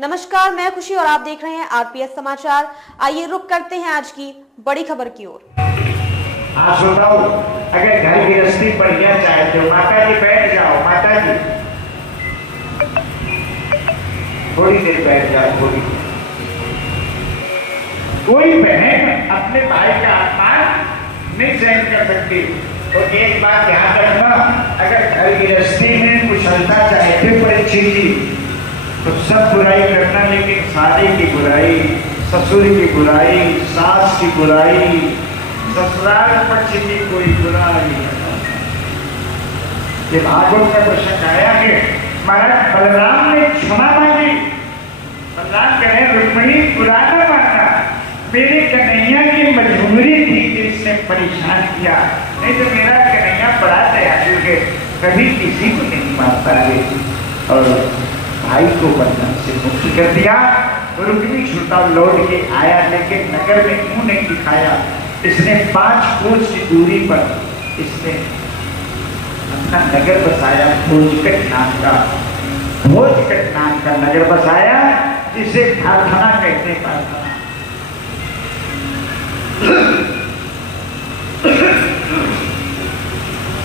नमस्कार, मैं खुशी और आप देख रहे हैं आरपीएस समाचार। आइए रुक करते हैं आज की बड़ी खबर की ओर। हाँ सुनाओ, अगर घर गृहस्थी बढ़िया चाहते हो, माता जी बैठ जाओ। माता जी थोड़ी देर बैठ जाओ। कोई बहन अपने भाई का अपमान नहीं सहन कर सकती, तो एक बात ध्यान रखना, अगर घर गृहस्थी में कुशलता चाहते परीक्षित जी, तो सब बुराई करना, लेकिन शादी की बुराई, ससुर की बुराई, सास की बुराई, ससुराल पक्ष की कोई बुराई। ये भागवत का प्रसंग आया है, महाराज बलराम ने क्षमा मांगी। बलराम कह रहे रुक्मिणी बुरा न मानना, मेरे कन्हैया की मजबूरी थी जिसने परेशान किया, नहीं तो मेरा कन्हैया बड़ा दयालु है, कभी किसी को नहीं मारता है। और भाई को बंधन से मुक्त कर दिया। रुक्मिणी छूटा लौट के आया, लेकिन नगर में मुंह नहीं दिखाया। इसने 5 कोस की दूरी पर इसने अपना नगर बसाया, भोजकट नाम का। भोजकट नाम का नगर बसाया, जिसे प्रार्थना कहते हैं। प्रार्थना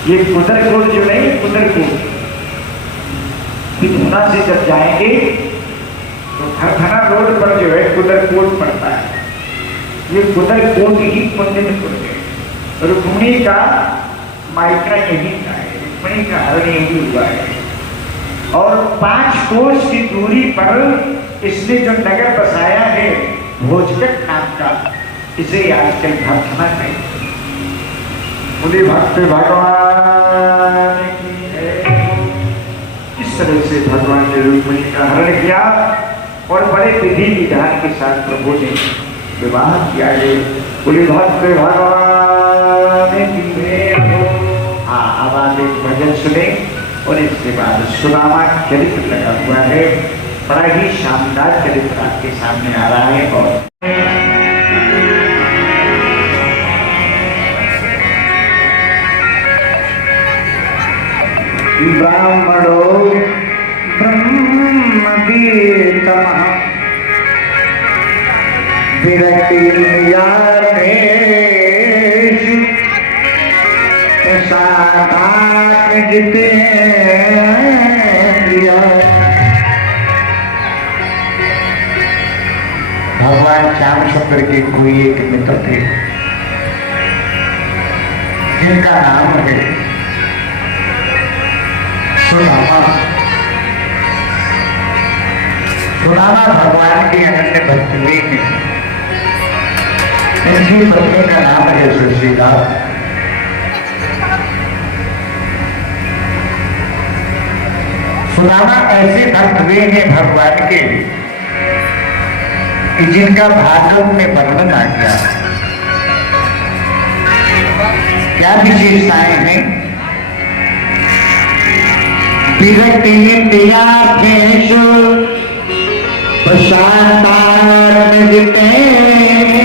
ये कुदरकोट जो नहीं, कुदरकोट धुना से जब जाएंगे तो खरखना रोड पर जो है कुदरकोट पड़ता है। ये कुदरकोट ही कुंदनपुर है। रुक्मिणी का मायका यही का है, रुक्मिणी का हरण यही हुआ है। और 5 कोस की दूरी पर इसने जो नगर बसाया है भोजकट नाम का, इसे आजकल खरखना कहते हैं। बोले भक्त भगवान की इस तरह से भगवान ने रुक्मिणी का हरण किया और बड़े विधि विधान के साथ प्रभु ने विवाह किया है। बोले भक्त भगवान की। हाँ, अब आप एक भजन सुने और इसके बाद सुदामा चरित्र लगा हुआ है। बड़ा ही शानदार चरित्र आपके सामने आ रहा है। और ब्राह्मणो ब्रह्मवीतमः विरक्तिर्यातेषु साधात् जितेन्द्रियः। भगवान श्याम सुंदर के कोई एक मित्र थे जिनका नाम है सुदामा। सुदामा भगवान के अनन्य भक्त हुए हैं। इनकी पत्नी का नाम है सुशीला। सुदामा ऐसे भक्त हुए हैं भगवान के कि जिनका भागवत में वर्णन आ गया। क्या विशेषताएं हैं? विरक्तिर्यातेषु साधात् जितेन्द्रियः।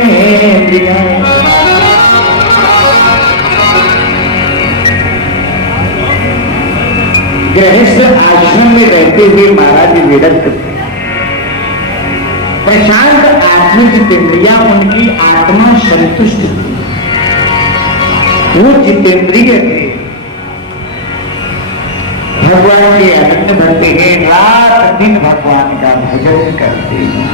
गृहस्थ आश्रम में रहते हुए महाराज विरक्त थे। प्रशांत आत्म जितेंद्रिया, उनकी आत्मा संतुष्ट थी, वो जितेंद्रिय थे। भगवान के अनन्य भक्त हैं, रात दिन भगवान का भजन करते हैं।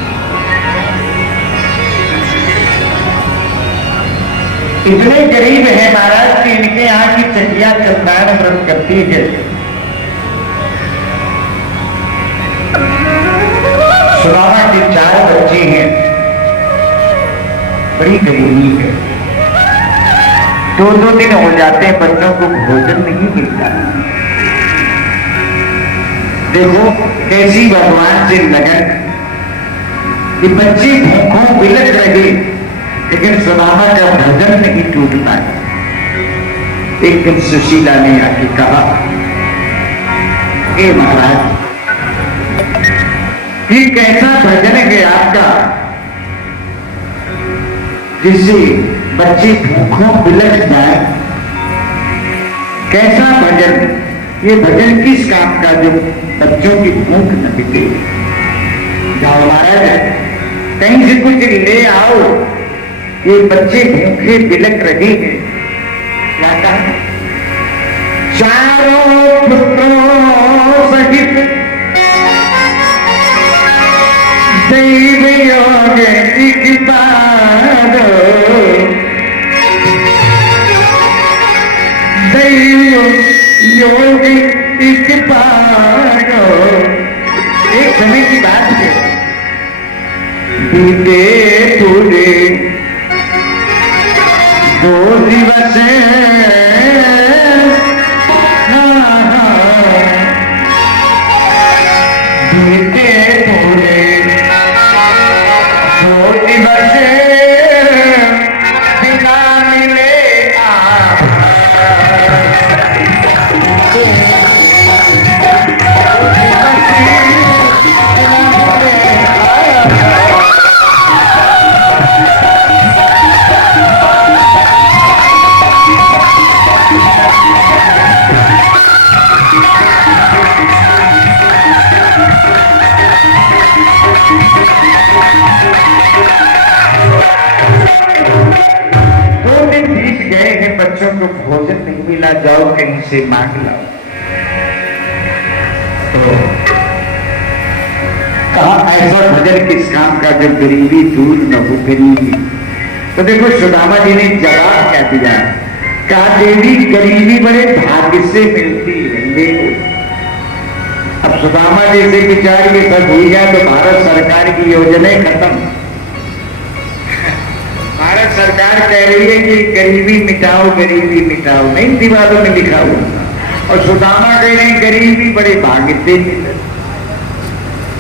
इतने गरीब है महाराज कि इनके यहाँ की चटिया चंदान व्रत करती है। सुदामा के 4 बच्चे हैं, बड़ी गरीबी है। 2-2 दिन हो जाते हैं, बच्चों को भोजन नहीं मिलता। देखो कैसी भगवान से लगन कि बच्चे भूखों बिलख रहे, लेकिन सुदामा का भजन नहीं टूटता है। एक दिन सुशीला ने आके कहा, हे महाराज, ये कैसा भजन है आपका जिससे बच्चे भूखों बिलख जाए? कैसा भजन? ये भजन किस काम का जो बच्चों की भूख न मिटे? जाओ महाराज, कहीं से कुछ ले आओ, ये बच्चे भूखे बिलक रहे हैं। क्या कहा? चारों पुत्रों सहित दैव योग इकबारो, दैव योग इकबारो। एक समय की बात है, बीते पूरे 2 दिवस बीते पूरे 2 दिवस बिना मिले बच्चों को भोजन नहीं मिला, जाओ कहीं से मांग लाओ। तो कहा ऐसा भजन किस काम का जब गरीबी दूर न हो गरीबी। तो देखो सुदामा जी ने जवाब क्या दिया, कहा देवी गरीबी बड़े भाग्य से मिलती है। देखो अब सुदामा जी से विचार के सब हो जाए तो भारत सरकार की योजनाएं खत्म। भारत सरकार कह रही है कि गरीबी मिटाओ, गरीबी मिटाओ, नहीं दीवारों में लिखा हुआ। और सुदामा कह रहे हैं गरीबी बड़े भाग्य से मिले।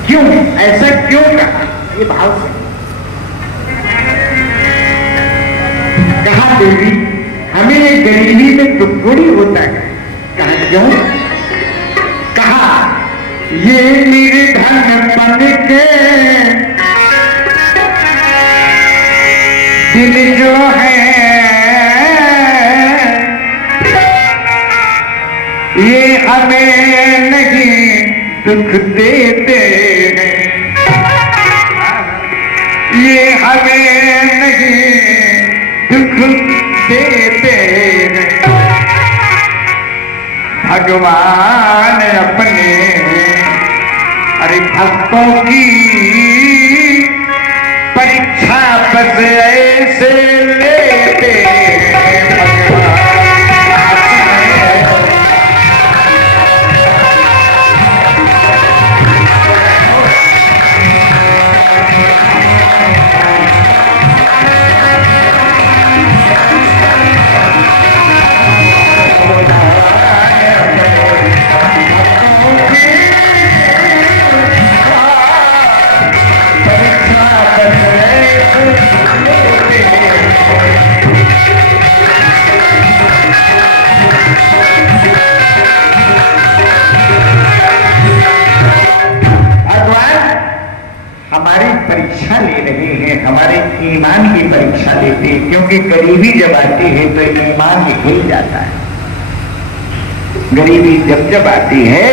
क्यों ऐसा क्यों कहा? ये भाव से कहा देवी हमें ये गरीबी में दुख थोड़ी होता है। कहा क्यों? कहा ये निर्धन बन के दिल जो है ये हमें नहीं दुख देते हैं, ये हमें नहीं दुख देते हैं। भगवान अपने अरे भक्तों की परीक्षा बस ऐसे लेते हैं। परीक्षा ले रहे हैं, हमारे ईमान की परीक्षा लेते हैं, क्योंकि गरीबी जब आती है तो ईमान हिल जाता है। गरीबी जब जब आती है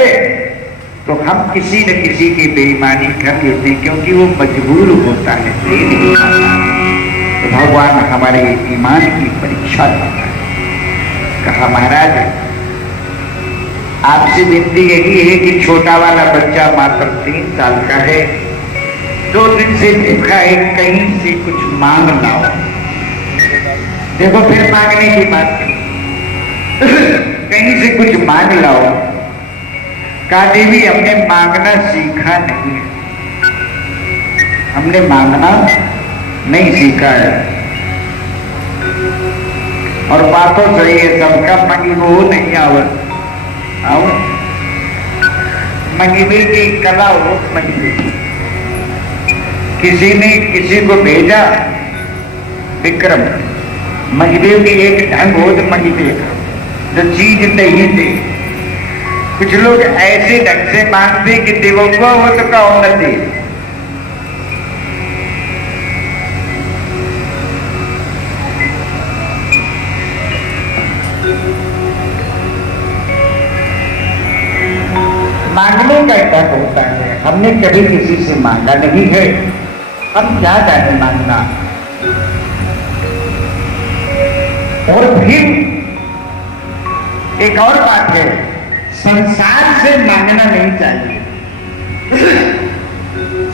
तो हम किसी न किसी की बेईमानी कर लेते हैं, क्योंकि वो मजबूर होता है, दे नहीं पाता। तो भगवान हमारे ईमान की परीक्षा लेता है। कहा महाराज आपसे विनती यही है कि छोटा वाला बच्चा मात्र 3 साल का है, 2 दिन से भूखा है, कहीं से कुछ मांग लाओ। देखो फिर मांगने की बात कहीं से कुछ मांग लाओ। कहा देवी हमने मांगना सीखा नहीं है, हमने मांगना नहीं सीखा है। और बातों सही है, सबका मंगी वो नहीं आवत आओ मंगीबे की कला हो। मंगीबे किसी ने किसी को भेजा विक्रम, मंगीबे की एक ढंग हो तो मंगीबे का जो चीज नहीं दे। कुछ लोग ऐसे ढंग से मांगते कि देवोगा हो तो कहो न दे। मांगने का ढंग होता है, हमने कभी किसी से मांगा नहीं है, हम क्या जाने मांगना। और फिर एक और बात है, संसार से मांगना नहीं चाहिए,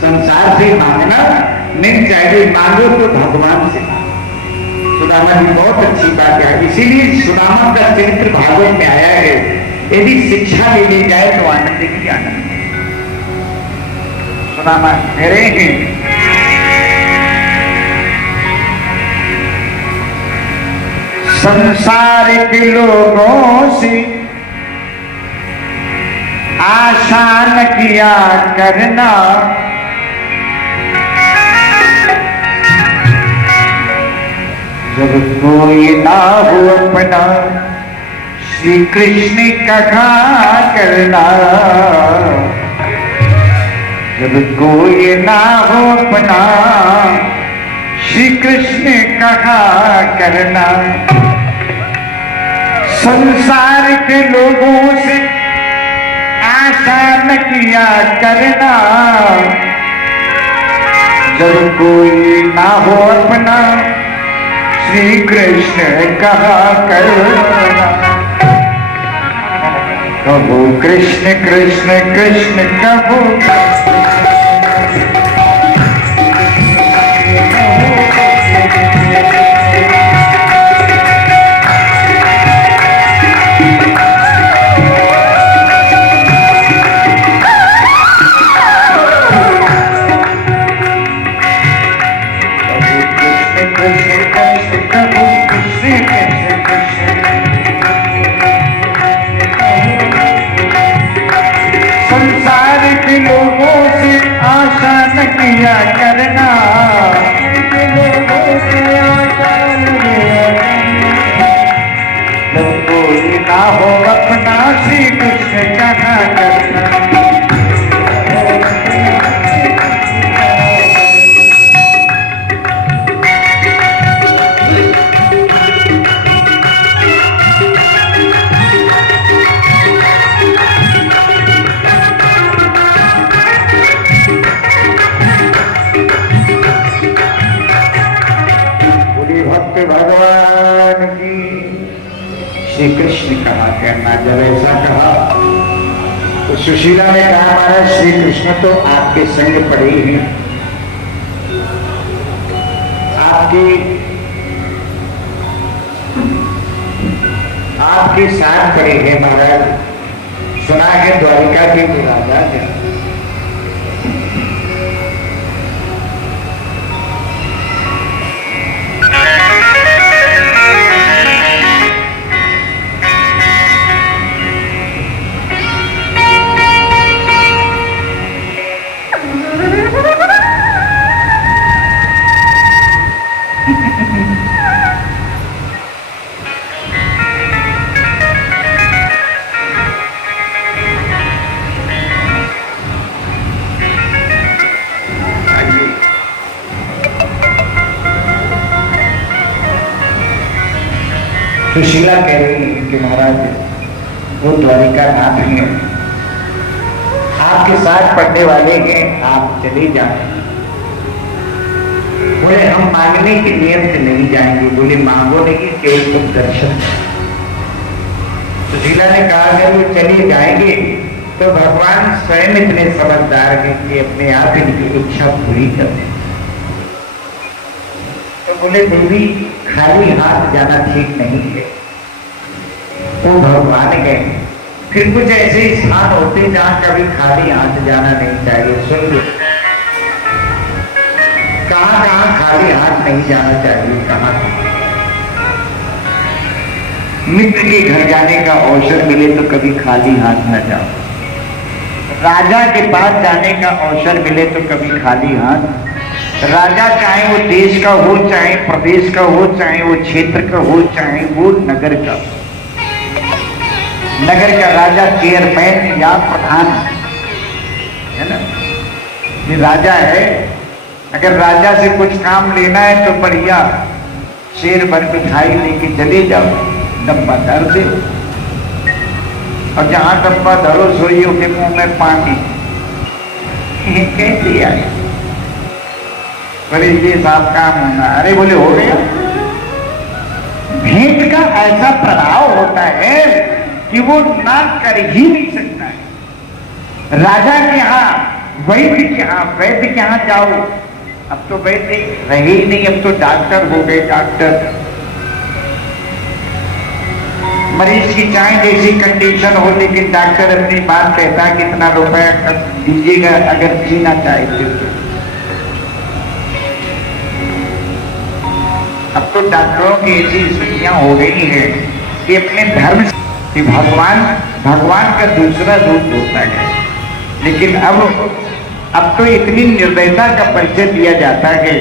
संसार से मांगना नहीं चाहिए, मांगो तो भगवान से। सुदामा जी बहुत अच्छी बात है, इसीलिए सुदामा का चरित्र भागवत में आया है। यदि शिक्षा ले ली जाए तो आनंद ही आनंद। सुदामा मेरे हैं, संसार के लोगों से आसान किया करना, जब कोई ना हो अपना श्री कृष्ण कहा करना, जब कोई ना हो अपना श्री कृष्ण कहा करना। संसार के लोगों से आसान किया करना, जब कोई ना हो अपना श्री कृष्ण कहा करना। कहो कृष्ण कृष्ण कृष्ण कहो, संसार के लोगों से आसान किया करना, जब कोई ना हो अपना श्री कृष्ण कहा करना। भगवान की श्री कृष्ण कहा करना। जब ऐसा कहा तो सुशीला ने कहा, महाराज श्री कृष्ण तो आपके संग पड़े ही हैं, आपके साथ पड़े हैं महाराज। सुना है द्वारिका के जो राजा हैं, सुशीला कह रही है कि महाराज वो द्वारिका नाथ हैं, आपके साथ पढ़ने वाले हैं, आप चले जाए। बोले हम मांगने के नियम से नहीं जाएंगे। बोले मांगो नहीं, केवल तुम दर्शन। सुशीला ने कहा अगर वो चले जाएंगे तो भगवान स्वयं इतने समझदार हैं कि अपने आप इनकी इच्छा पूरी कर दें। तो बोले देवी खाली हाथ जाना ठीक नहीं है, तो भगवान गए। फिर कुछ ऐसे स्थान होते जहां कभी खाली हाथ जाना नहीं चाहिए। सुन लो कहां कहां खाली हाथ नहीं जाना चाहिए। कहां मित्र के घर जाने का अवसर मिले तो कभी खाली हाथ न जाओ। राजा के पास जाने का अवसर मिले तो कभी खाली हाथ। राजा चाहे वो देश का हो, चाहे प्रदेश का हो, चाहे वो क्षेत्र का हो, चाहे वो नगर का, नगर का राजा चेयरमैन या प्रधान है ना, ये राजा है। अगर राजा से कुछ काम लेना है तो बढ़िया शेर भर मिठाई लेके चले जाओ, डब्बा धर दे, और जहां डब्बा धरो सोइयों के मुंह में पानी। ये कैसे आए? बोले ये साहब काम होना। अरे बोले हो गया। भेंट का ऐसा प्रभाव होता है कि वो ना कर ही नहीं सकता है। राजा के यहाँ, वैद्य के यहाँ, वैद्य के यहाँ जाओ, अब तो वैद्य रहे ही नहीं, अब तो डॉक्टर हो गए। डॉक्टर मरीज की चाहे जैसी कंडीशन हो, लेकिन डॉक्टर अपनी बात कहता है कितना रुपया दीजिएगा अगर जीना चाहे तो। अब तो डॉक्टरों की ऐसी स्थितियां हो गई है कि अपने धर्म कि भगवान का दूसरा रूप होता है। लेकिन अब तो इतनी निर्दयता का परिचय दिया जाता है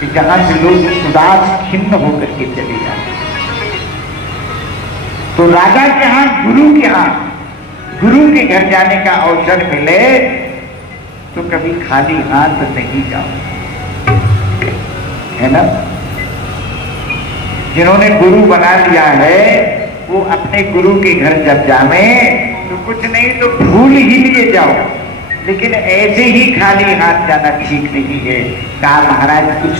कि जहां से लोग उदास खिन्न होकर के चले जाते। तो राजा के यहाँ, गुरु के घर जाने का अवसर मिले तो कभी खाली हाथ नहीं जाओ, है ना। जिन्होंने गुरु बना लिया है वो अपने गुरु के घर जब जावे तो कुछ नहीं तो फूल ही लिए जाओ, लेकिन ऐसे ही खाली हाथ जाना ठीक नहीं है। कहा महाराज कुछ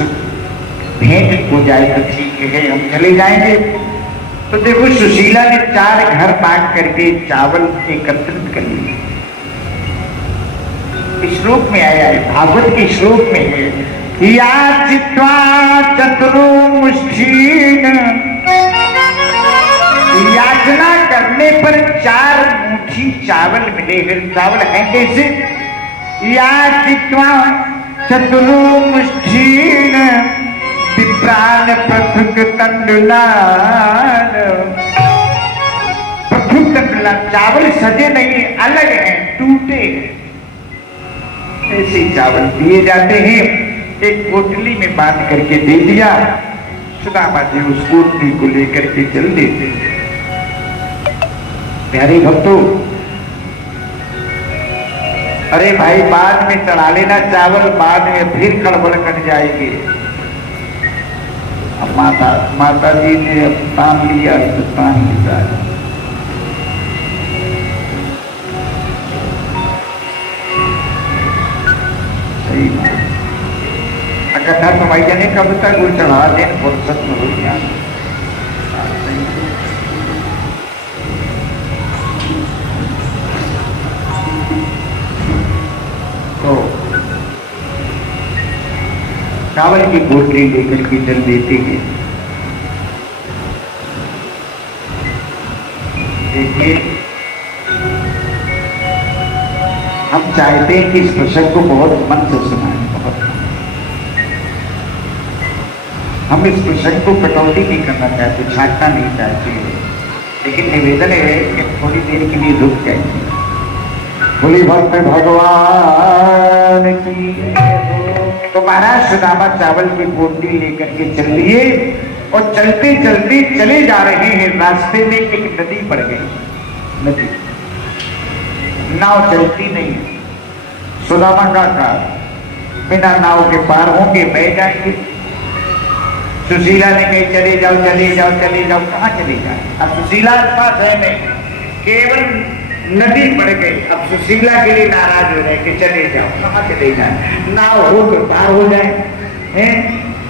भेंट हो जाए तो ठीक है, हम चले जाएंगे। तो देखो सुशीला ने 4 घर बांट करके चावल एकत्रित कर लिए। श्लोक में आया है, भागवत के श्लोक में है, याचित्वा चतुर्मुष्ठीन, याचना करने पर 4 मुट्ठी चावल मिले हैं। चावल है कैसे? याचित्वा चतुर्मुष्ठीन विप्रान पृथुक तंडुलान। पृथुक तंडुलान, चावल सजे नहीं, अलग हैं, टूटे हैं। ऐसे चावल दिए जाते हैं। एक पोटली में बांध करके दे दिया। सुदामा जी उस पोटली को लेकर के चल देते हैं। प्यारे भक्तों, अरे भाई बाद में चढ़ा लेना चावल, बाद में फिर खड़बड़ कट जाएगी। अब माता जी ने अब तान लिया तो तान लिया। सही बात। कथा तो भाई जाने कब तक वो चढ़ा दे, फुर्सत में हो गया। तो चावल की पोटली लेकर के चल देते हैं। देखिए, हम चाहते हैं कि इस प्रसंग को बहुत मन से सुनाएं, बहुत। हम इस प्रसंग को कटौती नहीं करना चाहते, छाटना नहीं चाहते, लेकिन निवेदन है कि थोड़ी देर के लिए रुक जाएंगे। बोली भक्त भगवान की। तो महाराज सुदामा चावल की पोटली लेकर के चल लिए और चलते चलते चले जा रहे हैं। रास्ते में एक नदी पड़ गई। नदी, नाव चलती नहीं। सुदामा का बिना नाव के पार होंगे, बह जाएंगे। सुशीला ने कही चले जाओ चले जाओ चले जाओ। कहाँ चले जाए? अब सुशीला के पास है नहीं, केवल नदी पड़ गई। अब सुशीला के लिए नाराज हो रहे कि चले जाओ। कहाँ चले जाए? नाव हो तो पार हो जाए, हैं?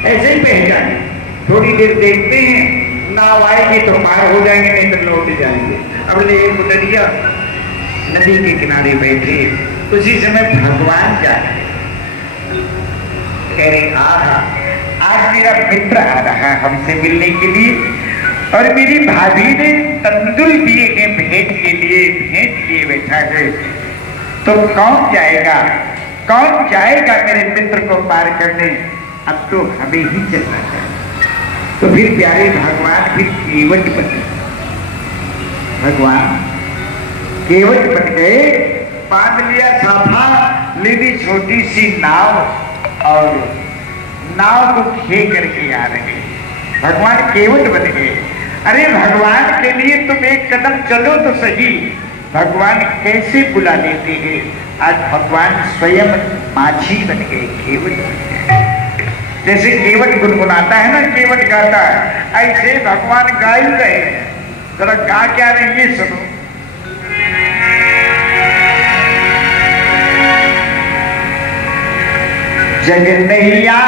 ऐसे ही बह जाए। थोड़ी देर देखते हैं, नाव आएगी तो पार हो जाएंगे, नहीं तो लौट जाएंगे। अब ले उतरिया, नदी के किनारे बैठे। उसी समय भगवान जाए, कह रहे आज मेरा मित्र आ रहा है हमसे मिलने के लिए, और मेरी भाभी ने तंदुल दिए हैं भेंट के लिए, भेंट लिए बैठा है। तो कौन जाएगा मेरे मित्र को पार करने? अब तो हमें ही चलना चाहिए। तो फिर प्यारे भगवान फिर केवट बने। भगवान केवट बन गए, बांध लिया साफा, ले ली छोटी सी नाव और नाव को खे करके आ रहे। भगवान केवट बन गए। अरे भगवान के लिए तुम एक कदम चलो तो सही। भगवान कैसे बुला लेते हैं? आज भगवान स्वयं माझी बन गए, केवट बन गए। जैसे केवट गुनगुनाता है ना, केवट गाता है, ऐसे भगवान गा ही रहे। जरा गा क्या रहे ये सुनो। जग नैया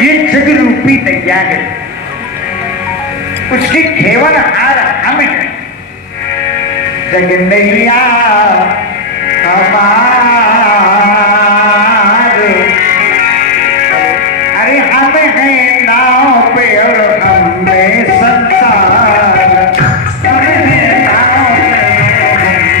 ये जग रूपी नैया है, उसकी खेवन हार हम हैं। जग नैया अरे हम हैं नाव पे और हम में संसार, हम हैं नाव पे हम में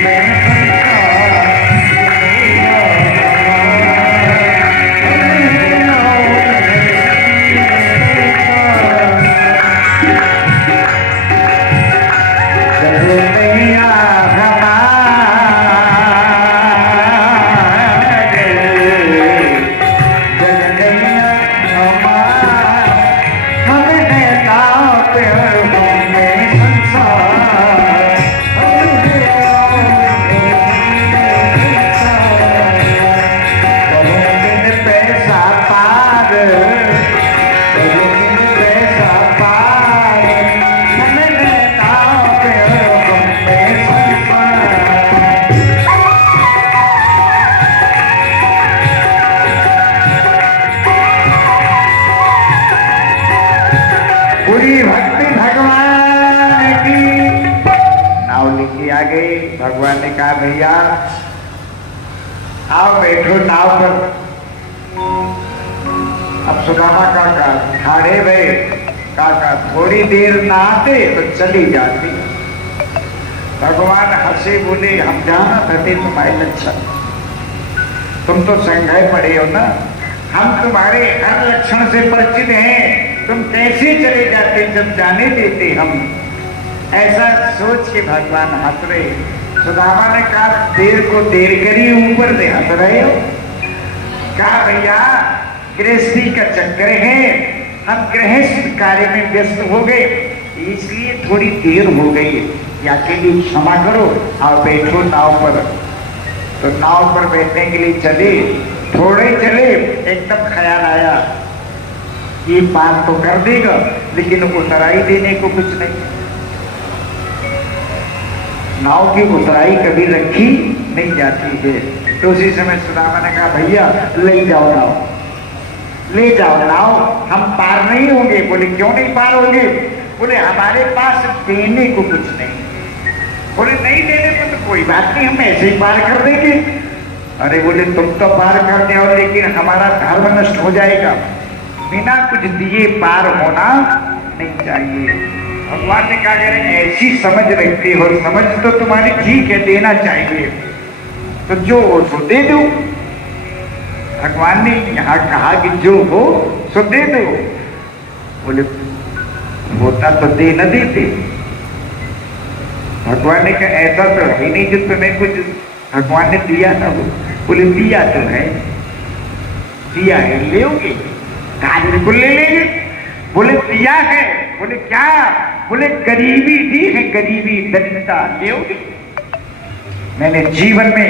भगवान ने कहा भैया आओ बैठो नाव पर। अब सुदामा काका ठाड़े गए, काका थोड़ी देर नहाते तो चली जाती। भगवान हंसे बोले हम जाना थे तुम्हारे लक्षण, तुम तो संघाई पड़े हो ना, हम तुम्हारे हर लक्षण से परिचित हैं, तुम कैसे चले जाते जब जाने देते हम। ऐसा सोच के भगवान हंस रहे। सुदामा ने कहा देर को देर करी ऊपर से हंस रहे हो। कहा भैया गृहस्थी का चक्कर है, हम गृहस्थ कार्य में व्यस्त हो गए इसलिए थोड़ी देर हो गई, या के लिए क्षमा करो। आओ बैठो नाव पर। तो नाव पर बैठने के लिए चले, थोड़े चले एकदम ख्याल आया ये पार तो कर देगा लेकिन उतराई देने को कुछ नहीं। नाव की उतराई कभी रखी नहीं जाती है। तो उसी समय सुदामा ने कहा भैया ले जाओ नाव, ले जाओ नाव, हम पार नहीं होंगे। बोले क्यों नहीं पार होंगे? बोले हमारे पास देने को कुछ नहीं। बोले नहीं देने को तो कोई बात नहीं, हम ऐसे ही पार कर देंगे। अरे बोले तुम तो पार कर दो लेकिन हमारा धर्म नष्ट हो जाएगा, बिना कुछ दिए पार होना नहीं चाहिए। भगवान ने कहा अगर ऐसी समझ रखते हो, समझ तो तुम्हारी ठीक है, देना चाहिए तो जो हो सो दे दो। भगवान ने यहाँ कहा कि जो हो सो दे दो। बोले होता तो दे न देते। भगवान ने कहा ऐसा तो है नहीं कि तुम्हें कुछ भगवान ने दिया ना हो। बोले दिया तो है, दिया है लेओगे? कहा बिल्कुल ले लेंगे। बोले दिया है? बोले क्या? बोले गरीबी दी है, गरीबी दरिद्रता लेओगे? मैंने जीवन में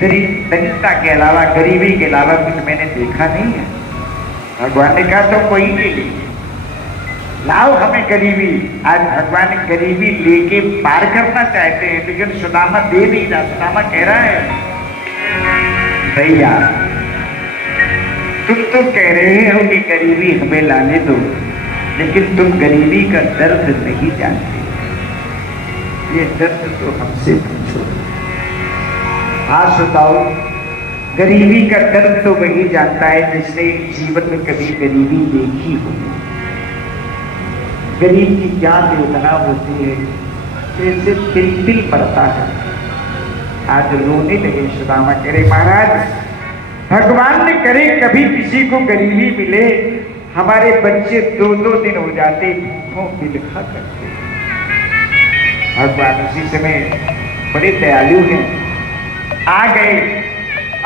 दरिद्रता के अलावा गरीबी के अलावा कुछ मैंने देखा नहीं है। भगवान ने कहा तो कोई नहीं लेंगे, लाओ हमें गरीबी। आज भगवान गरीबी लेके पार करना चाहते हैं लेकिन सुदामा दे नहीं रहा। सुदामा कह रहा है भैया तुम तो कह रहे हो कि गरीबी हमें लाने दो, लेकिन तुम गरीबी का दर्द नहीं जानते। ये दर्द तो हमसे पूछो। हाँ बताओ, गरीबी का दर्द तो वही जानता है जिसने जीवन में कभी गरीबी देखी हो। गरीब की क्या वेदना होती है, कैसे तिल तिल पड़ता है। आज रोने लगे सुदामा, कह रहे महाराज भगवान ने करे कभी किसी को गरीबी मिले, हमारे बच्चे 2-2 दिन हो जाते भूखों बिलखा करते। भगवान उसी समय बड़े दयालु हैं, आ गए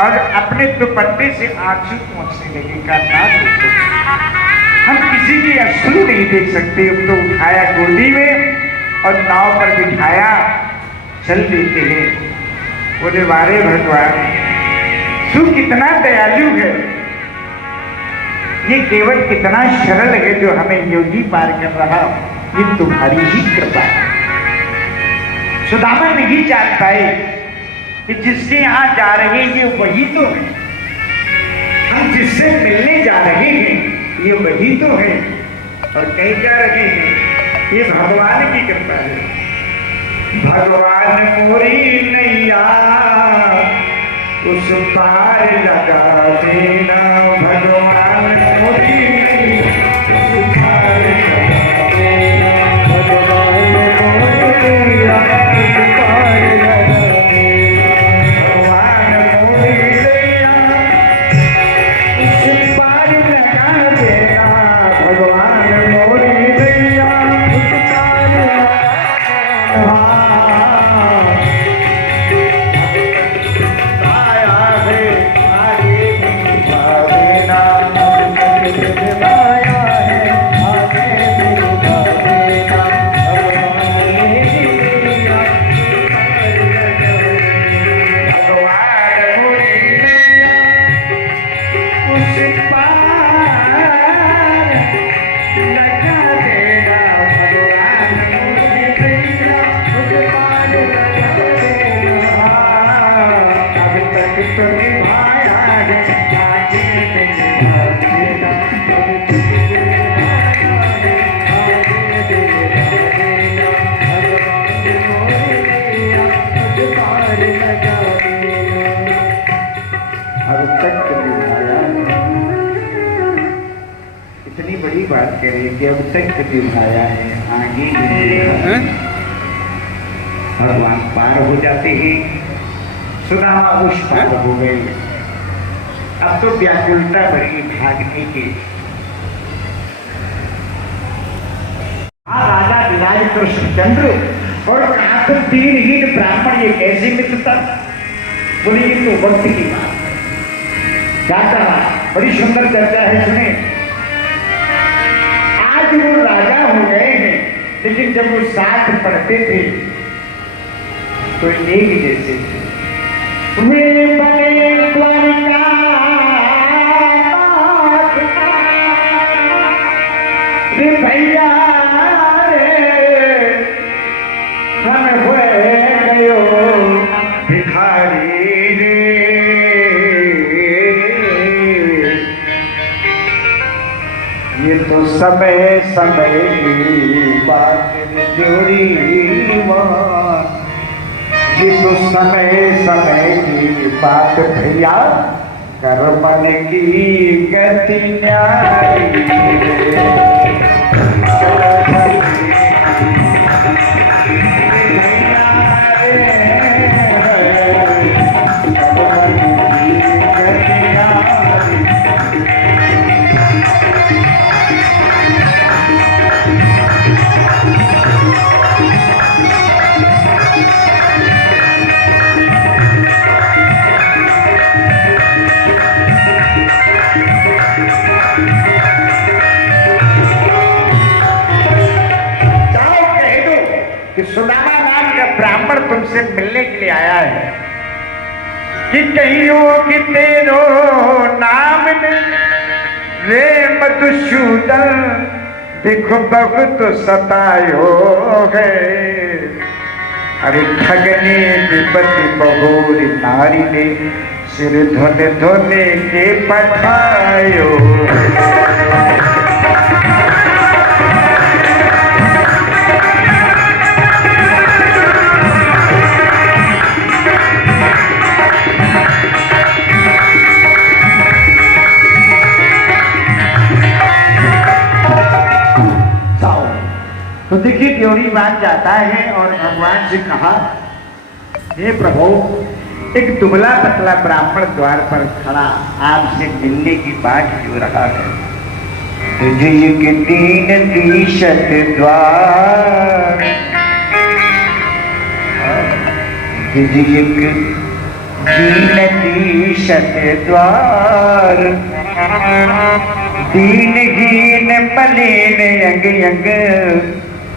और अपने दुपट्टे से आंसू पहुंचने लगे। का ना देखो, हम किसी की अश्रु नहीं देख सकते। अब तो उठाया गोदी में और नाव पर बिठाया, चल देते हैं। बोले वारे भगवान तू कितना दयालु है, ये केवल कितना सरल है जो हमें योगी पार कर रहा, ये तुम्हारी ही कृपा है। सुदामा नहीं जान पाए कि जिसके यहाँ जा रहे हैं वही तो है, हम जिससे मिलने जा रहे हैं ये वही तो है, और कहीं जा रहे हैं ये भगवान की कृपा है। भगवान मोरी नैया उस पार लगा देना, भगवान मोरी नैया उस पार लगा देना, भगवान मोरी नैया उस पार लगा देना, भगवान मोरी नैया उस पार लगा देना, भगवान मोरी नैया उस पार लगा देना। इतनी बड़ी बात करिए कि अब तक निभाया है, आगे भगवान पार हो जाते ही सुदामा उस पार हो गए। अब तो व्याकुलता भरी भागने की। राजा विराज कृष्णचंद्र और कहा तो दीनहीन ब्राह्मण ये कैसी मित्रता, बोले ये तो वक्त की बात है। क्या कहा, बड़ी सुंदर चर्चा है, सुने। आज वो राजा हो गए हैं, लेकिन जब वो साथ पढ़ते थे तो एक जैसे थे। वे बने द्वारिका रे भैया रे, हम हुए गयो भिखारी रे। ये तो समय समय की बात जोड़ी, ये तो समय समय की बात भैया, कर्मन की गति न्यारी रे। सुदामा नाम का ब्राह्मण तुमसे मिलने के लिए आया है कि कहियो कि तेरो नाम रे मधुसूदन देखो बहुत सतायो है। अरे ठगने विपत्ति बहोरी नारी ने सिर धोने धोने के पठायो। तो देखिए ड्योढ़ी बात जाता है और भगवान से कहा, हे प्रभु, एक दुबला पतला ब्राह्मण द्वार पर खड़ा आपसे मिलने की बात जो रहा है। तुझे एक दीन दीशत द्वार, तुझे एक दीन दीशत द्वार, दीनहीन मलिन अंग अंग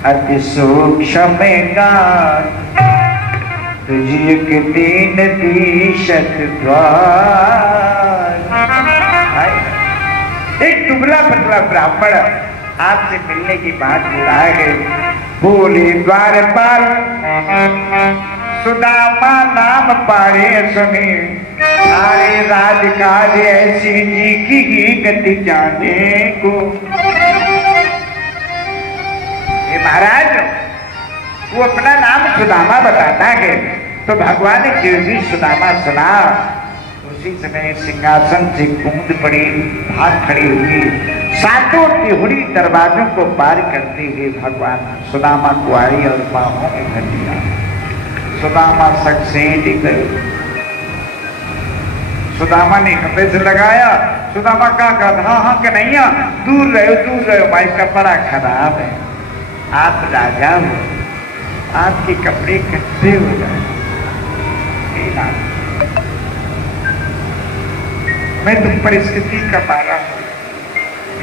अति सूक्ष्म गान, तुझे एक दीन दीशत द्वार। एक दुबला पतला ब्राह्मण आपसे मिलने की बात बुला है। बोले द्वारपाल सुदामा नाम पारे सुने, सारे राजकाज ऐसी जी की ही गति जाने को। महाराज वो अपना नाम सुदामा बताता है, तो भगवान ने जो भी सुदामा सुना, उसी समय सिंहासन से कूद पड़ी, भाग खड़ी हुई, सातों तिहुड़ी दरवाजों को पार करते हुए भगवान सुदामा को आई और बाहों में भर लिया। सुदामा सक्सेंट गए। सुदामा ने हृदय से लगाया। सुदामा का हाँ कन्हैया दूर रहो भाई, कपड़ा खराब है, आप राजा हो, आपके कपड़े कच्चे हो जाए। मैं तुम परिस्थिति का मारा हूं,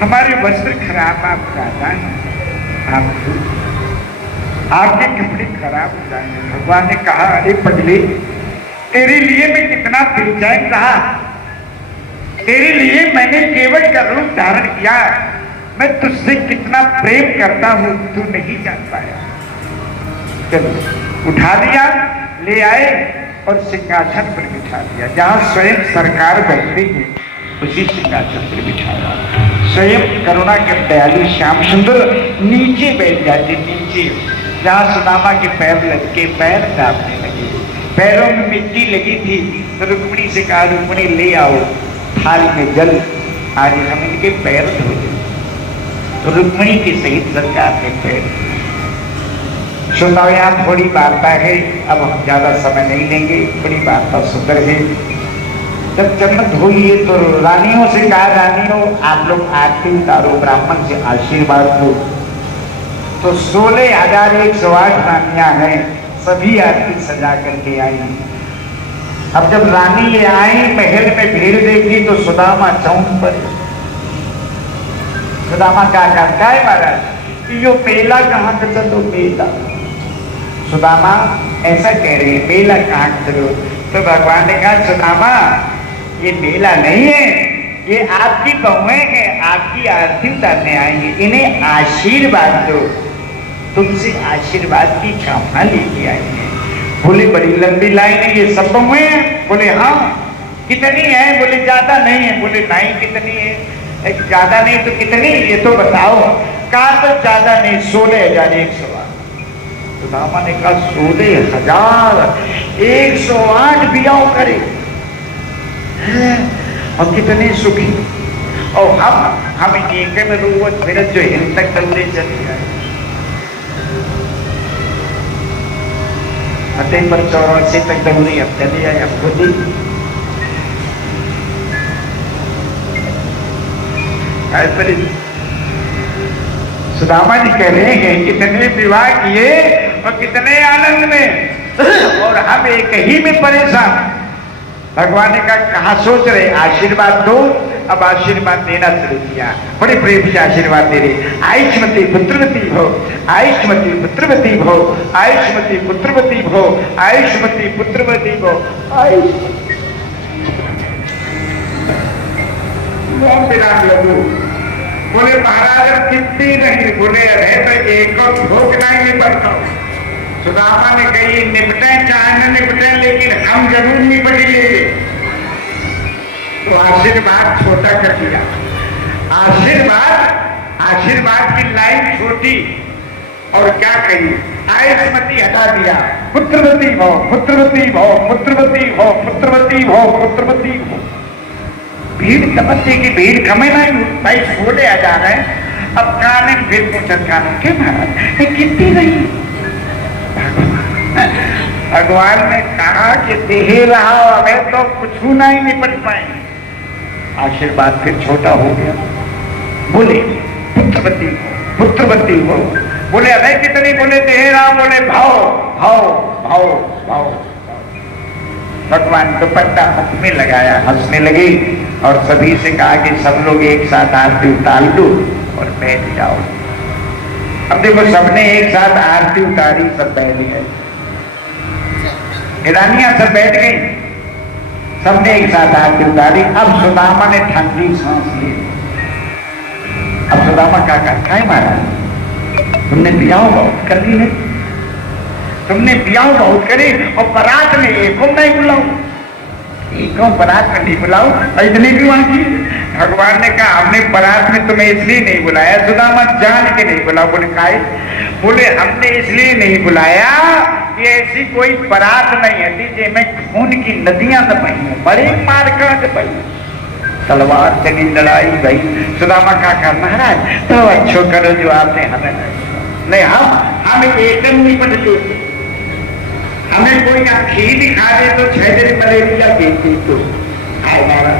हमारे वस्त्र खराब, आप राजा हैं, आपके कपड़े खराब हो जाएंगे। भगवान ने कहा, अरे पगली, तेरे लिए मैं कितना बेचैन रहा, तेरे लिए मैंने केवल का रूप धारण किया, मैं तुझसे कितना प्रेम करता हूं, तू नहीं जान पाया। चलो उठा दिया, ले आए और सिंहासन पर बिठा दिया। जहां स्वयं सरकार बैठती है उसी सिंहासन पर बिठाया। स्वयं करुणा के दयालु श्याम सुंदर नीचे बैठ जाते, नीचे जहां सुदामा के पैर लटके, पैर कांपने लगे, पैरों में मिट्टी लगी थी। तो रुक्मिणी से कहा, रुक्मिणी ले आओ थाल में जल, आज हम इनके पैर धो दें। तो रुक्मिणी के सहित सरकार के पैर। सुनाओ, यहाँ थोड़ी वार्ता है, अब हम ज्यादा समय नहीं लेंगे, थोड़ी वार्ता सुंदर है। जब चरण धोइए तो रानियों से कहा, रानियों आप लोग आरती उतारो, ब्राह्मण से आशीर्वाद दो। तो 16,108 रानियां हैं, सभी आरती सजा करके आई। अब जब रानी ले आई, महल में भीड़ देखी तो सुदामा चौंक पड़े। सुदामा क्या करता है महाराज, यो मेला कहाँ का चलो, मेला। सुदामा ऐसा कह रहे हैं, मेला कहाँ का चलो। तो भगवान ने कहा, सुदामा ये मेला नहीं है, ये आपकी बहुएं हैं, आपकी आरती उतारने आएंगे, इन्हें आशीर्वाद दो, तुमसे आशीर्वाद की कामना लेके आएंगे। बोले बड़ी लंबी लाइन है, ये सब बहुएं हैं? बोले हाँ। कितनी है? बोले ज्यादा नहीं है। बोले नहीं, कितनी है? ज्यादा नहीं तो कितनी, ये तो बताओ। कहा तो ज्यादा नहीं, 16,108। सुदामा ने कहा, 16,108 बियाह करे और कितने सुखी, और हम एक में रोवत फिरत जो हिल तक चलते चले जाए। फतेहपुर 84 तक दौड़ी, अब चले जाए, अब खुद ही सुदामा जी कह रहे हैं, कितने विवाह किए और कितने आनंद में, और हम एक ही में परेशान। भगवान ने कहा सोच रहे, आशीर्वाद दो। अब आशीर्वाद देना शुरू किया, बड़े प्रेम से आशीर्वाद दे रहे। आयुष्मती पुत्रवती भो, आयुष्मती पुत्रवती भो, आयुष्मती पुत्रवती भो, आयुष्मती पुत्रवती भो, बोले महाराज अब कितनी नहीं, बोले अरे तो एक और भोग नहीं निपटता। सुदामा ने कही, निपटे चाहे न निपटे, लेकिन हम जरूर निपट लेंगे। तो आशीर्वाद छोटा कर दिया। आशीर्वाद की लाइन छोटी, और क्या कही, आयुष्मती हटा दिया। पुत्रवती भो, पुत्रवती भो, पुत्रवती भो, पुत्रवती भो, पुत्रवती भो। भीड़ समझते की भीड़ कमे नहीं, भाई 16,000 है। अब काने फिर पूछा, कानून के महाराज कितनी रही? भगवान ने कहा कि देह रहा, हमें तो कुछ नहीं निपट पाए। आशीर्वाद फिर छोटा हो गया। बोले पुत्रवती हो, पुत्रवती हो। बोले अरे कितनी? बोले देह रहा। बोले भाव भाव भाव भाव। भगवान दुपट्टा मुख में लगाया, हंसने लगे और सभी से कहा कि सब लोग एक साथ आरती उतार लो और बैठ जाओ। अब देखो सबने एक साथ आरती उतारी, सब बैठ गए, रानियां सब बैठ गई, सबने एक साथ आरती उतारी। अब सुदामा ने ठंडी सांस ली। अब सुदामा क्या करता है महाराज, तुमने ब्याह बहुत कर ली है, तुमने ब्याह बहुत करे और बारात में एक को नहीं बुलाओ, एक बारात में नहीं बुलाओ, इतनी भी वहां की। भगवान ने कहा हमने बारात में तुम्हें इसलिए नहीं बुलाया, सुदामा जान के नहीं बुलाओ। बोले काहे? बोले हमने इसलिए नहीं बुलाया कि ऐसी कोई बारात नहीं है जिसमें खून की नदियां न बही, बड़े मारकाट बही, तलवार चली, लड़ाई भाई। सुदामा कहा महाराज तो अच्छो करो जो आपने हमें नहीं, हम एकदम निपट देते, हमें कोई खीर खा दे तो 6 दिन मलेरिया देती तो आए महाराज,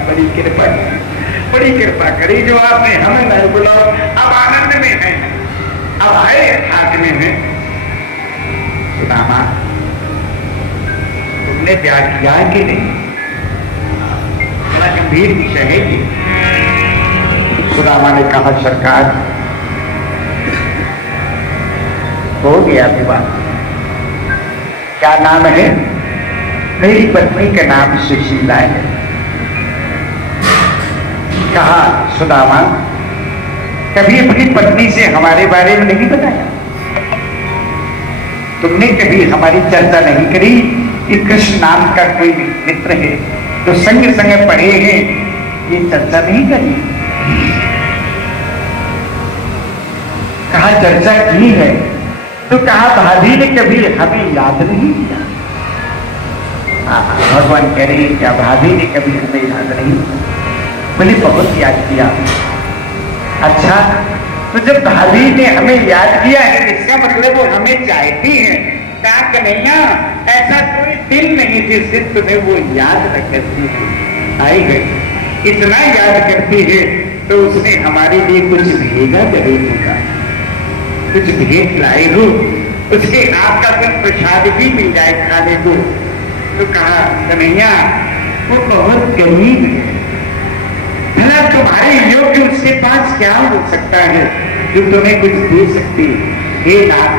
बड़ी कृपा करी जो आपने हमें नहीं बुलाओ। अब आनंद में है, अब है हाथ में है। सुदामा तुमने प्यार किया कि नहीं? बड़ा गंभीर विषय है ये। सुदामा ने कहा सरकार हो गया विवाह। क्या नाम है? मेरी पत्नी का नाम सुशीला है। कहा सुदामा कभी अपनी पत्नी से हमारे बारे में नहीं बताया, तुमने कभी हमारी चर्चा नहीं करी कि कृष्ण नाम का कोई मित्र है तो संग संग पढ़े हैं, ये चर्चा नहीं करी? कहा चर्चा की है, तो कहा भाभी ने कभी हमें याद नहीं किया। भगवान कह रहे क्या भाभी ने कभी हमें याद नहीं किया? बोले बहुत याद किया। अच्छा तो जब भाभी ने हमें याद किया है इसका मतलब वो हमें चाहती है। कहा कन्हैया ऐसा कोई दिन नहीं जिस दिन तुम्हें वो याद न करती है। आई है इतना याद करती है तो उसने हमारे लिए कुछ भेजा जरूर होगा, कुछ भेंट लाए हो, उसके हाथ का कुछ प्रसाद भी मिल जाए खाने को। तो कहा कन्हैया वो बहुत गरीब है, भला तुम्हारे योग्य उसके पास क्या हो सकता है जो तुम्हें कुछ दे सकती? हे नाथ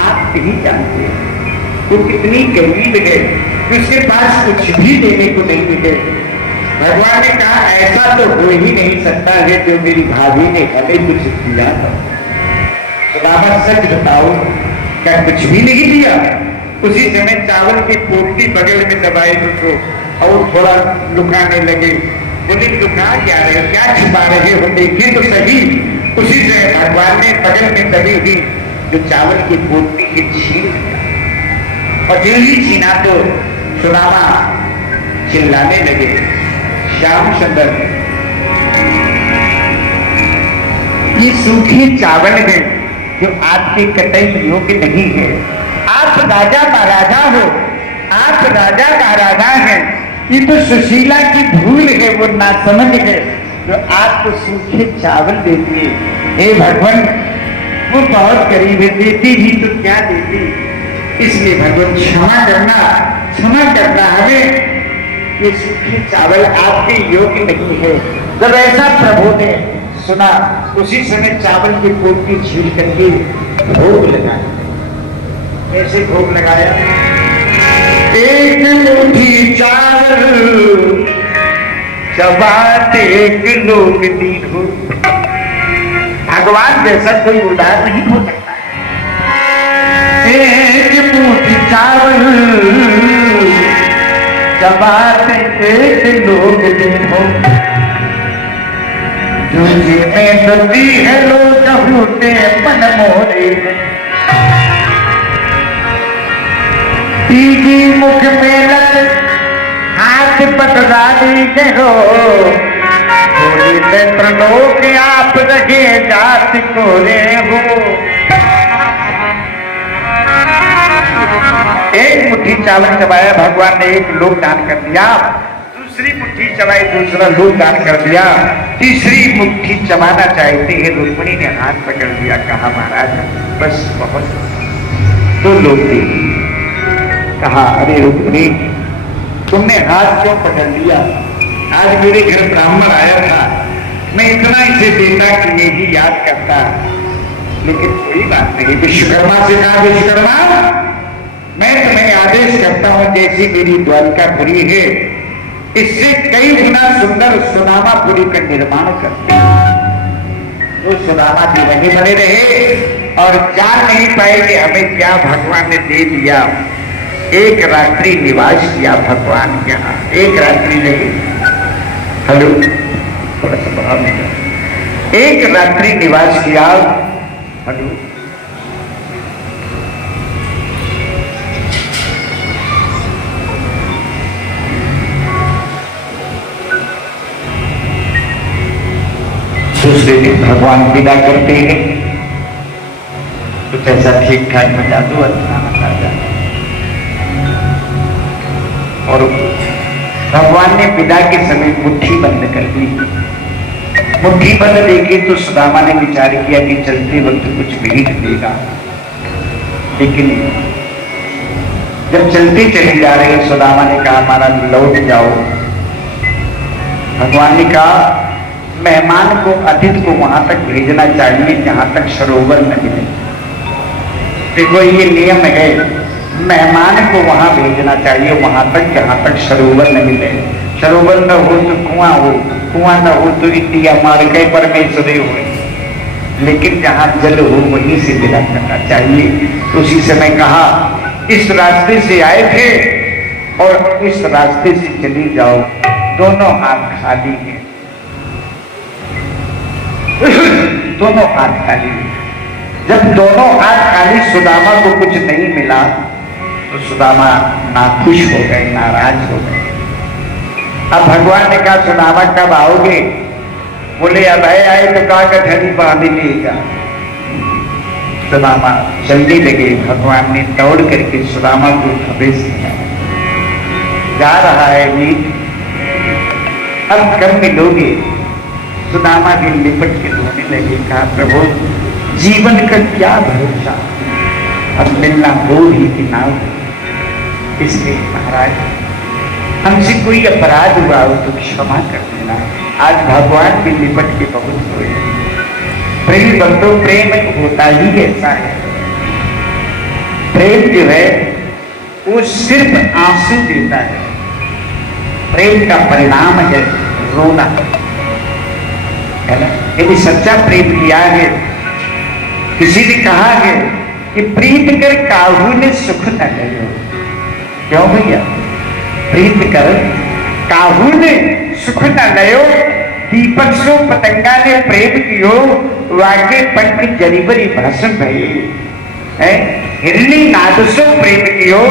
आप नहीं जानते वो कितनी गरीब है कि उसके पास कुछ भी देने को नहीं मिले। भगवान ने कहा ऐसा तो हो ही नहीं सकता है जो मेरी भाभी ने हमें कुछ दिया था। सुदामा सच बताओ क्या कुछ भी नहीं दिया? उसी समय चावल की पोटली बगल में दबाए उसको और थोड़ा लुकाने लगे। बोले लुका क्या रहे, क्या छिपा रहे हो, देखिए तो सही। उसी समय भगवान ने बगल में दबी हुई जो चावल की पोटली की छीन लिया और जो ही छीना तो सुदामा चिल्लाने लगे श्याम सुंदर ये सूखे चावल है जो आपके कतई योग्य नहीं है। आप राजा महाराजा हो, आप राजा महाराजा हैं, ये तो सुशीला की भूल है, वो नासमझ है जो आपको सूखे चावल देती है। हे भगवान वो बहुत गरीब है, देती भी तो क्या देती, इसलिए भगवान क्षमा करना हमें, ये सूखे चावल आपके योग्य नहीं है। जब ऐसा प्रभु ने सुना उसी समय चावल की पोटली छील करके भोग लगाया। कैसे भोग लगाया? एक मुट्ठी चावल चबाते एक लोग दीन हो। भगवान जैसा कोई उदार नहीं हो सकता। एक मुट्ठी चावल चबाते एक लोग दीन हो। दूजी में नदी है लोग होते मन मोरे, तीजी मुख में लग हाथ पकड़ा दी करो, थोड़ी नेत्र लोग आप रखे जाति को रे हो। एक मुट्ठी चावल चबाया भगवान ने, एक लोग दान कर दिया। दूसरी मुट्ठी चबाई, दूसरा लोग दान कर दिया। तीसरी मुट्ठी चबाना चाहते हैं, रुक्मिणी ने हाथ पकड़ दिया। कहा महाराज बस बहुत, तो लोग दे। कहा अरे रुक्मिणी तुमने हाथ क्यों पकड़ लिया? आज मेरे घर ब्राह्मण आया था, मैं इतना इसे देता कि मैं ही याद करता, लेकिन कोई बात नहीं। विश्वकर्मा से कहा विश्वकर्मा मैं तुम्हें आदेश करता हूं जैसी मेरी द्वारिकापुरी है इससे कई गुना सुंदर सुदामापुरी का निर्माण करते। उस सुदामा जी वहीं बने रहे और जान नहीं पाए कि हमें क्या भगवान ने दे दिया। एक रात्रि निवास किया भगवान यहाँ, एक रात्रि नहीं, हेलो थोड़ा सा बढ़ा देगा, एक रात्रि निवास किया। हेलो दूसरे दिन भगवान विदा करते हैं, कुछ ऐसा ठीक ठाक बजा दो, अचानक आ जाए। और भगवान ने विदा के समय मुट्ठी बंद कर दी। मुट्ठी बंद देखी तो सुदामा ने विचार किया कि चलते वक्त कुछ भीख देगा, लेकिन जब चलते चले जा रहे सुदामा ने कहा महाराज लौट जाओ। भगवान ने कहा मेहमान को, अतिथि को वहां तक भेजना चाहिए जहां तक सरोवर न मिले। देखो ये नियम है, मेहमान को वहां भेजना चाहिए वहां तक जहां तक सरोवर न मिले। सरोवर न हो तो कुआं हो, कुआं न हो तो इंडिया मार गए परमेश्वरी हो, लेकिन जहां जल हो वहीं से विदा करना चाहिए। तो उसी समय कहा इस रास्ते से आए थे और इस रास्ते से चली जाओ, दोनों हाथ खाली हैं, दोनों हाथ खाली। जब दोनों हाथ खाली सुदामा को कुछ नहीं मिला तो सुदामा नाखुश हो गए, नाराज हो गए। अब भगवान ने कहा सुदामा कब आओगे? बोले अब आए तो कहा गठरी बांध लेगा। सुदामा चलने लगे। भगवान ने दौड़ करके सुदामा को प्रवेश किया। जा रहा है मीत, अब कब मिलोगे? सुदामा के लिपट के रोने लगे। कहा प्रभु जीवन का क्या भरोसा, अब मिलना हो ही कि ना हो। इसलिए महाराज हमसे कोई अपराध हुआ हो तो क्षमा कर देना। आज भगवान भी लिपट के बहुत रोए। प्रेम बंधु, प्रेम होता ही ऐसा है। प्रेम जो है वो सिर्फ आंसू देता है। प्रेम का परिणाम है रोना, है ना। यदि सच्चा प्रेम किया है, किसी ने कहा है कि प्रीत कर काहू ने सुख न लियो। क्यों भैया? प्रीत कर काहू ने सुख न लियो, दीपक सो पतंगा ने प्रेम कियो, वाके पंख जरीबरी भाषण भये। हिरणी नाद सो प्रेम कियो,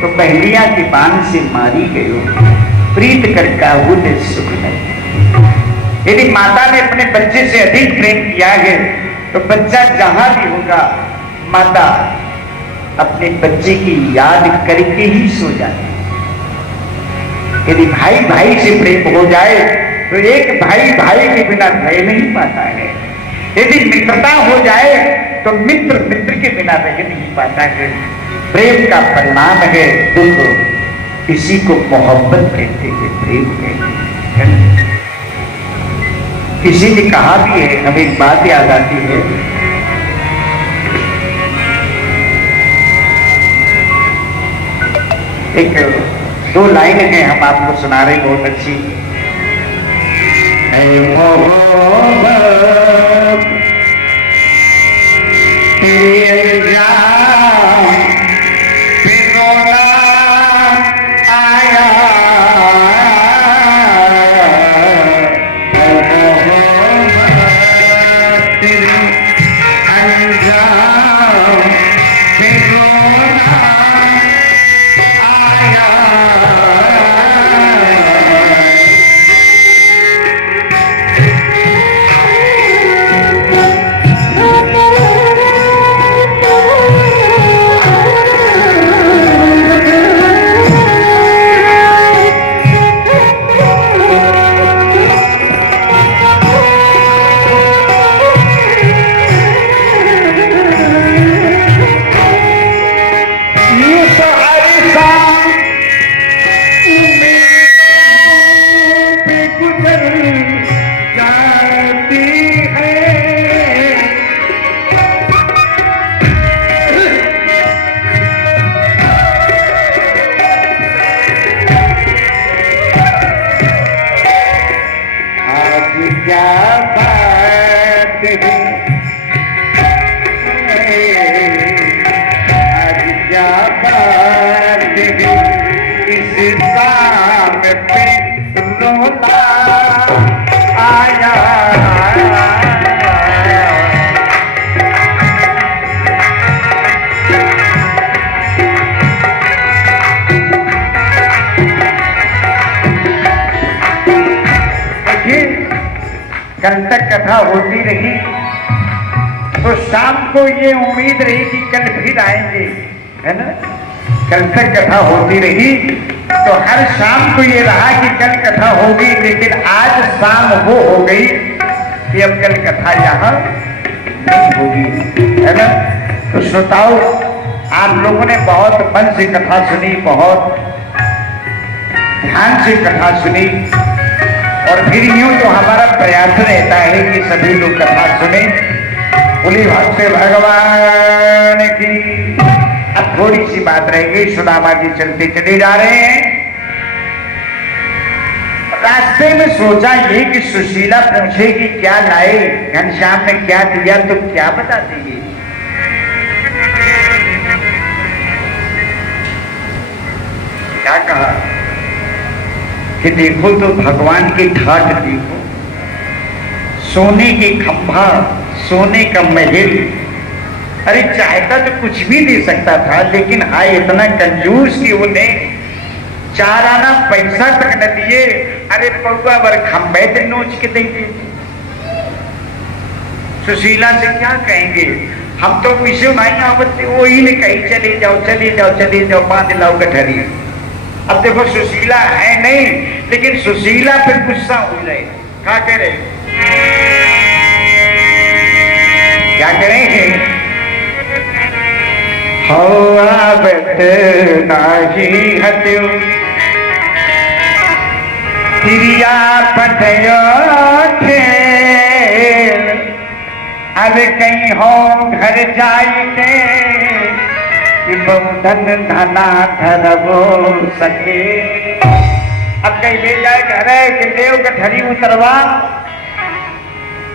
तो पहलिया की बाण से मारी गयो। प्रीत कर काहू ने सुख न लियो। यदि माता ने अपने बच्चे से अधिक प्रेम किया है तो बच्चा जहां भी होगा माता अपने बच्चे की याद करके ही सो जाती। यदि भाई भाई से प्रेम हो जाए तो एक भाई भाई के बिना रह नहीं पाता है। यदि मित्रता हो जाए तो मित्र मित्र के बिना रह नहीं पाता है। प्रेम का परिणाम है दुख। इसी को मोहब्बत कहते हैं, प्रेम कहते हैं। किसी ने कहा भी है, हमें एक बात याद आती है। एक दो लाइन है, हम आपको सुना रहे, बहुत अच्छी। क्या बात है तक कथा होती रही तो शाम को ये उम्मीद रही कि कल फिर आएंगे, है ना। कल तक कथा होती रही तो हर शाम को ये रहा कि कल कथा होगी, लेकिन आज शाम वो हो गई कि अब कल कथा यहाँ नहीं होगी, है ना। तो श्रोताओं, आप लोगों ने बहुत मन से कथा सुनी, बहुत ध्यान से कथा सुनी, और फिर यूं तो हमारा प्रयास रहता है कि सभी लोग कथा सुने। बोली भक्त भगवान की। अब थोड़ी सी बात रह गई, सुदामा जी चलते चले जा रहे हैं। रास्ते में सोचा ये कि सुशीला पूछेगी क्या लाए, घनश्याम ने क्या दिया, तो क्या बता देंगे। क्या कहा कि देखो तो भगवान की ठाट देखो, सोने के खंभा, सोने का महल। अरे चाहता तो कुछ भी दे सकता था, लेकिन आए इतना कंजूस कि उन्हें 4 आना पैसा तक न दिए। अरे पौवा भर खंभे तो नोच के देंगे। सुशीला से क्या कहेंगे, हम तो पीछे नहीं आवत, वो ही ने कही चले जाओ चले जाओ चले जाओ, बांध लाओ गठरी। अब देखो सुशीला है नहीं, लेकिन सुशीला फिर गुस्सा हो जाए। क्या कह रहे, क्या करेंगे, हवा नाही हत्यो तिरिया पटयो खेल। अब कहीं हो घर जाइके धन धना धरबो सके। अब कहीं ले जाए घर कि देव गठरी उतरवा।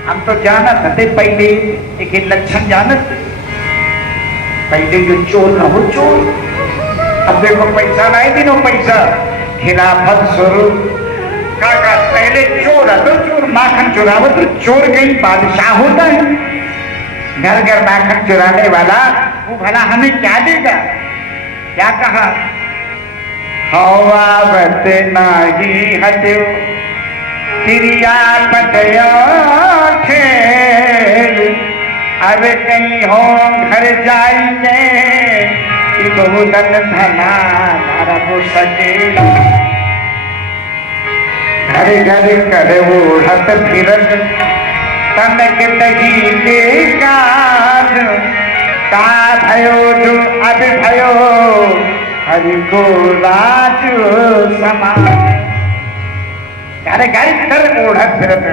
हम तो जानत थे पहले, एक लक्षण जानत, पहले जो चोर ना हो चोर। अब देखो पैसा नहीं दिनो पैसा, खिलाफत स्वरूप का पहले चोर है तो चोर माखन चुरावो तो चोर कहीं बादशाह होता है। घर घर माखन चुराने वाला वो भला हमें क्या देगा। क्या कहा, हवा बत नाही हत्यो तिरिया पटयो खेल। अब कहीं हो घर जाइए कि बहुधन धना धरबो सके। घर घर करे ओढ़त फिरत तनक तही के काज। का भयो जो अब भयो हरि को राज समान। घर घर कर ओढ़त फिरत,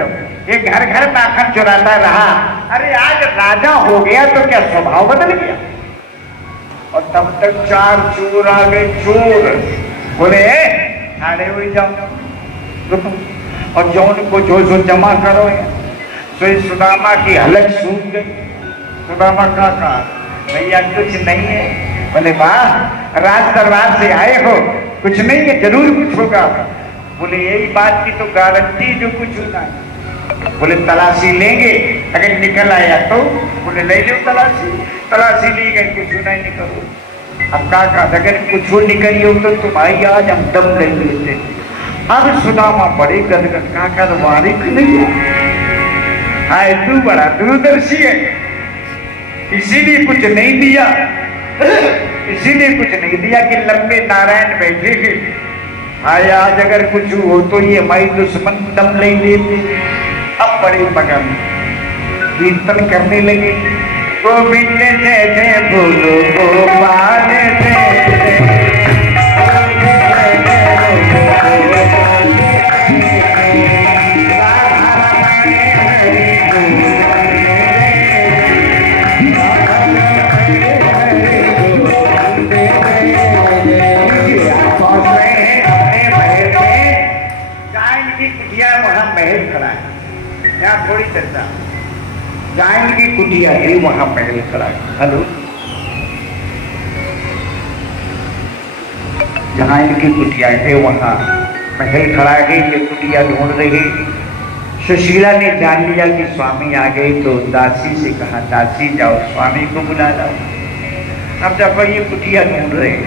ये घर घर माखन चुराता रहा। अरे आज राजा हो गया तो क्या स्वभाव बदल गया। और तब तक 4 चोर आ गए। चोर बोले खड़े हुए जाओ, और जौन को जो जमा करो। तो सुदामा की हलक सूख गई। सुदामा का कहा, भैया कुछ नहीं है। बोले वाह, राज दरबार से आए हो, कुछ नहीं है, जरूर कुछ होगा। बोले यही बात की तो गारंटी जो कुछ होना है। बोले तलाशी लेंगे, अगर निकल आया तो। बोले ले लो तलाशी। तलाशी ली गई, कुछ नहीं निकलो। अब का कहा, अगर कुछ निकली हो तो तुम्हारी आज हम दम ले लेते। अब सुदामा बड़े गदगद, का वारिक नहीं हाय, तू बड़ा दूरदर्शी है, इसीलिए कुछ नहीं दिया। इसीलिए कुछ नहीं दिया कि लंबे नारायण बैठे थे। हाय आज अगर कुछ हो तो ये हमारी दुश्मन दम ले लेते। अब बड़े मगन कीर्तन करने लगे। गोविंद जय जय बोलो गोपाल जय जय। थोड़ी चर्चा, गायन की कुटिया है वहां महल खड़ा है। हेलो, जहां इनकी कुटिया है वहां महल खड़ा है। ये कुटिया ढूंढ रही। सुशीला ने जान लिया कि स्वामी आ गए तो दासी से कहा, दासी जाओ स्वामी को बुला लाओ। अब जब ये कुटिया ढूंढ रहे,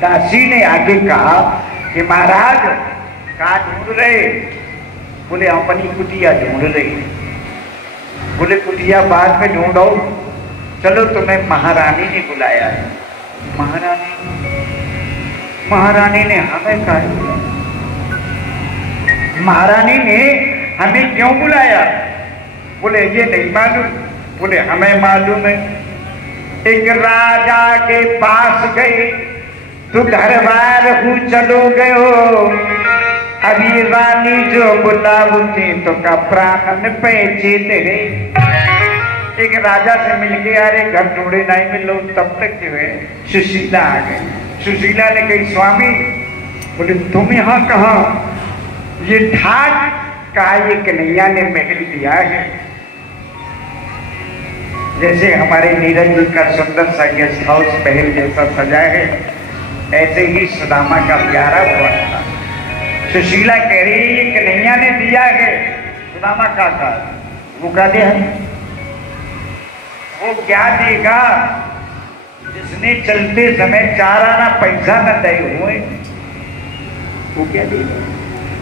दासी ने आगे कहा कि महाराज कहाँ ढूंढ रहे। बोले अपनी कुटिया ढूंढ रही। बोले कुटिया बाद में ढूंढो, चलो तुम्हें महारानी ने बुलाया है। महारानी ने हमें कहा बुलाया? महारानी ने हमें क्यों बुलाया? बोले ये नहीं मालूम। बोले हमें मालूम है। एक राजा के पास गए, तू घर बार हूँ चलो गयो, अभी रानी जो बुलाऊंगी तो का प्राण पैचे तेरे। एक राजा से मिलके अरे घर ढूंढे नहीं मिलो, तब तक जो है सुशीला आ गई। सुशीला ने कही स्वामी, बोले तुम यहाँ कहा? ये ठाट का ये कन्हैया ने महल दिया है, जैसे हमारे नीरज जी का सुंदर सा गेस्ट हाउस महल जैसा सजा है, ऐसे ही सुदामा का प्यारा भवन था। सुशीला कह रही ये कन्हैया ने दिया है। सुदामा का था वो क्या दिया? वो क्या देगा जिसने चलते समय 4 आना पैसा न दे हुए, वो क्या देगा?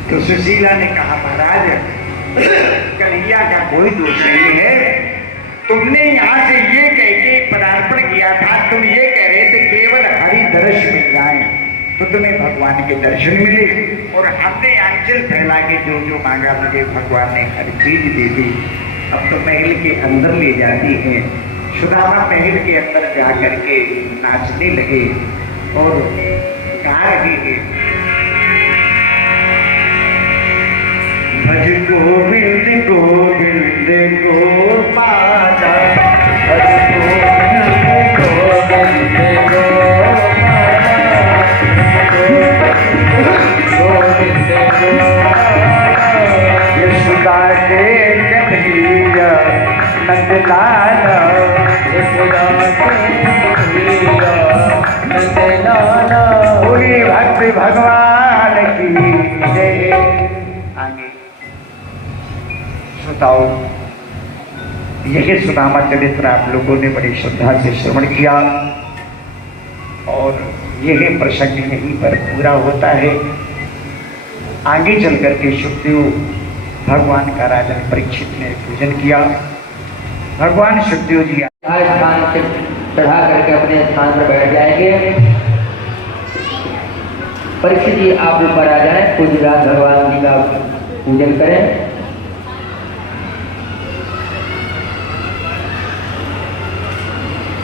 तो सुशीला ने कहा महाराज कन्हैया का कोई दोष नहीं है, तुमने यहाँ से ये कह के पदार्पण किया था, तुम ये कह रहे थे केवल हरि दर्शन मिल जाए तो तुम्हें भगवान के दर्शन मिले, और हमने आंचल फैला के जो जो मांगा मुझे भगवान ने हर चीज दे दी। अब तो महल के अंदर ले जाती है। सुदामा महल के अंदर जा करके नाचने लगे और गा रहे हैं, भज गोविंद गोविंद गोपाला, भज गोविंद गोविंद गोपाला, गोविंद गोपाला, यशोदा के कन्हैया नंदलाला, यशोदा के कन्हैया नंदलाला, बोली भक्त भगवान की जय। आगे श्रोताओ, यही सुदामा चरित्र आप लोगों ने बड़ी श्रद्धा से श्रवण किया और यही प्रसंग यहीं पर पूरा होता है। आगे चल करके सुखदेव भगवान का राजन परीक्षित ने पूजन किया। भगवान सुखदेव जी स्थान से चढ़ा करके अपने स्थान पर बैठ जाएंगे। परीक्षित जी आप ऊपर आ जाए, पूज्यराज भगवान जी का पूजन करें।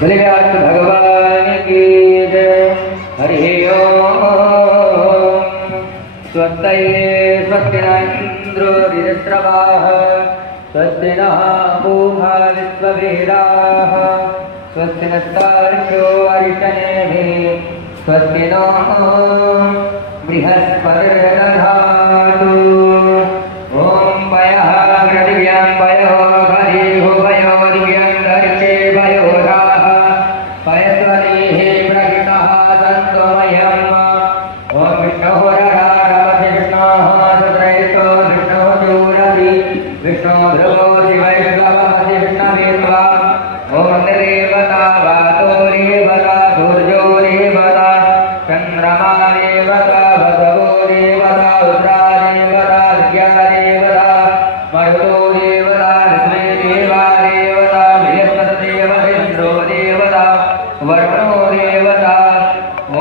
भोलेनाथ भगवान की जय। हरि ओम। स्वस्ति स्वस्ति इंद्रो ऋतस्रवाः, स्वस्ति नः पूषा विश्ववेदाः, स्वस्ति नस्तार्क्ष्यो अरिष्टनेमिः, स्वस्ति नो बृहस्पतिर्दधातु। ओम पयः पृथिव्यां पयो हरिः पयो दिव्यां दर्शे पयो धाः, पयस्वतीः प्रकृतः सन्तमयम्। ओम विष्णुः ररारमति विष्णुः सत्रैतो विष्णुः चूरति, विष्णुः ध्रुवो शिवैष्णवमति विष्णुर्वा। ओम देवता वातो देवता सूर्यो देवता चंद्रमा देवता भगवो देवता रुद्रा देवता विद्या देवता मरुतो देवता लक्ष्मी देवा देवता बृहस्पति देव इंद्रो देवता वरुणो देवता।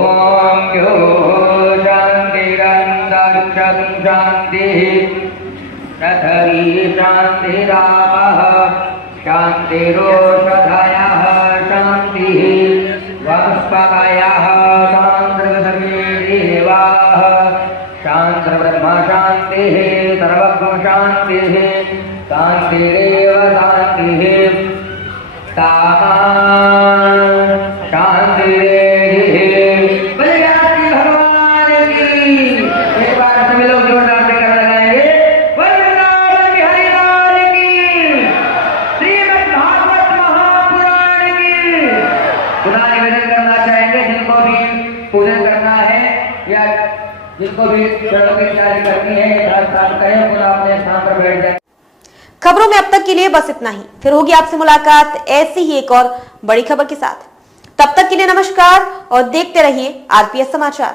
ओम यो शांतिरन्तरिक्षं शान्तिः, पृथिवी शान्तिरापः शान्तिरोषधयः शान्तिः, वनस्पतयः शान्तिर्सर्वे देवाः शान्तिर्ब्रह्म शान्तिः, सर्वज्ञ शान्तिः, शान्तिरेव शान्तिः, तामा शान्तिरेधिः। बलिराज भगवान की। एक बार सभी लोग जोरदार से कर लगाएंगे, वृंदावन बिहारी लाल की, श्रीमद् भागवत महापुराण की। पुनः निवेदन करना चाहेंगे जिनको भी पूजन करना है या जिनको भी चरणों की तैयारी करनी है, यथास्थान करें, पुनः अपने स्थान पर बैठ जाए। खबरों में अब तक के लिए बस इतना ही। फिर होगी आपसे मुलाकात ऐसी ही एक और बड़ी खबर के साथ। तब तक के लिए नमस्कार और देखते रहिए आरपीएस समाचार।